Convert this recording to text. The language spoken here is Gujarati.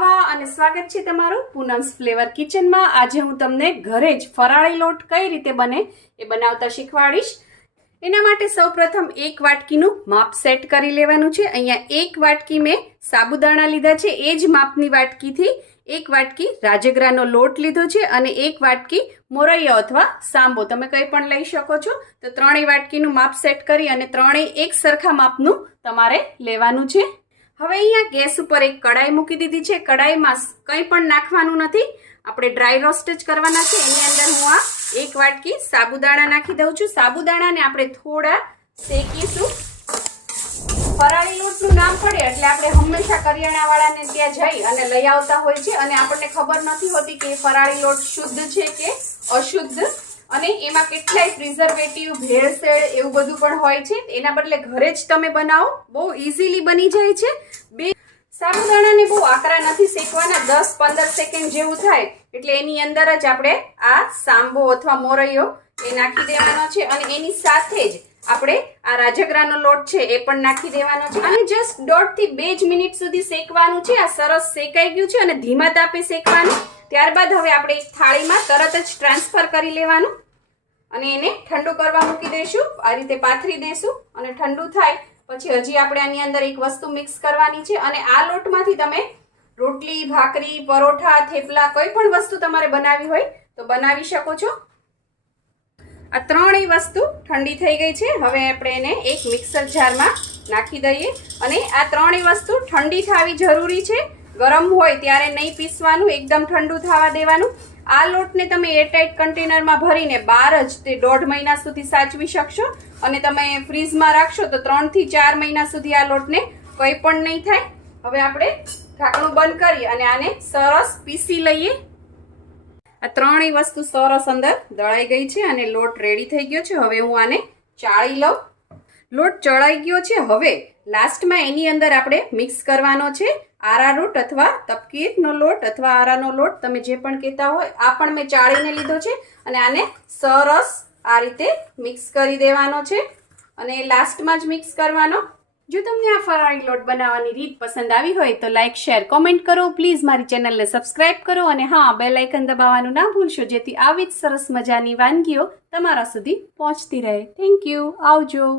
રંધાવા અને સ્વાગત છે તમારું પૂનમ્સ ફ્લેવર કિચનમાં। આજે હું તમને ઘરે જ ફરાળી લોટ કઈ રીતે બને એ બનાવતા શીખવાડીશ। એના માટે સૌપ્રથમ એક વાટકીનું માપ સેટ કરી લેવાનું છે। અહીંયા એક વાટકી મેં સાબુદાણા લીધા છે, એ જ માપની વાટકીથી એક વાટકી રાજગરાનો લોટ લીધો છે અને એક વાટકી મોરૈયો અથવા સાંબો તમે કંઈ પણ લઈ શકો છો। તો ત્રણેય વાટકીનું માપ સેટ કરી અને ત્રણેય એક સરખા માપનું તમારે લેવાનું છે। હવે અહીંયા ગેસ ઉપર એક કડાઈ મૂકી દીધી છે। કડાઈમાં કંઈ પણ નાખવાનું નથી, આપણે ડ્રાય રોસ્ટ જ કરવાના છે। એની અંદર હું આ એક વાટકી સાબુદાણા નાખી દઉં છું। સાબુદાણાને આપણે થોડા શેકીશું। ફરાળી લોટનું નામ પડે એટલે આપણે હંમેશા કરિયાણાવાળાને ત્યાં જઈ અને લઈ આવતા હોય છે અને આપણને ખબર નથી હોતી કે ફરાળી લોટ શુદ્ધ છે કે અશુદ્ધ, અને એમાં કેટલાય પ્રિઝર્વેટિવ, ભેળસેળ એવું બધું પણ હોય છે। એના બદલે ઘરે જ તમે બનાવો, બહુ ઇઝીલી બની જાય છે। બે સાબુદાણાને બહુ આકરા નથી શેકવાના, 10-15 સેકન્ડ જેવું થાય એટલે એની અંદર જ આપણે આ સાંબો અથવા મોરૈયો એ નાખી દેવાનો છે અને એની સાથે જ આપણે આ રાજગરાનો લોટ છે એ પણ નાખી દેવાનો છે અને જસ્ટ 1.5 થી 2 જ મિનિટ સુધી શેકવાનું છે। આ સરસ શેકાઈ ગયું છે અને ધીમા તાપે શેકવાનું। ત્યારબાદ હવે આપણે એક થાળીમાં તરત જ ટ્રાન્સફર કરી લેવાનું અને એને ઠંડુ કરવા મૂકી દઈશું। આ રીતે પાથરી દઈશું અને ઠંડુ થાય પછી હજી આપણે આની અંદર એક વસ્તુ મિક્સ કરવાની છે અને આ લોટમાંથી તમે રોટલી, ભાખરી, પરોઠા, થેપલા કોઈ પણ વસ્તુ તમારે બનાવવી હોય તો બનાવી શકો છો। આ ત્રણેય વસ્તુ ઠંડી થઈ ગઈ છે। હવે આપણે એને એક મિક્સર જારમાં નાખી દઈએ અને આ ત્રણેય વસ્તુ ઠંડી થવી જરૂરી છે, ગરમ હોય ત્યારે નહીં પીસવાનું, એકદમ ઠંડુ થવા દેવાનું। આ લોટને તમે એરટાઇટ કન્ટેનરમાં ભરીને બહાર જ તે 1.5 મહિના સુધી સાચવી શકશો અને તમે ફ્રીઝમાં રાખશો તો 3 થી 4 મહિના સુધી આ લોટને કંઈ પણ નહીં થાય। હવે આપણે ઢાંકણું બંધ કરી અને આને સરસ પીસી લઈએ। આ ત્રણેય વસ્તુ સરસ અંદર દળાઈ ગઈ છે અને લોટ રેડી થઈ ગયો છે। હવે હું આને ચાળી લઉં। લોટ ચડાઈ ગયો છે। હવે લાસ્ટમાં એની અંદર આપણે મિક્સ કરવાનો છે આરારૂટ અથવા તપકીરનો લોટ અથવા આરાનો લોટ, તમે જે પણ કહેતા હોય। આ પણ મેં ચાળીને લીધો છે અને આને સરસ આ રીતે મિક્સ કરી દેવાનો છે અને લાસ્ટમાં જ મિક્સ કરવાનો। જો તમને આ ફરાળી લોટ બનાવવાની રીત પસંદ આવી હોય તો લાઇક, શેર, કોમેન્ટ કરો। પ્લીઝ મારી ચેનલને સબસ્ક્રાઇબ કરો અને હા, બેલ આઇકન દબાવવાનું ના ભૂલશો જેથી આવી જ સરસ મજાની વાનગીઓ તમારા સુધી પહોંચતી રહે। થેન્ક યુ, આવજો।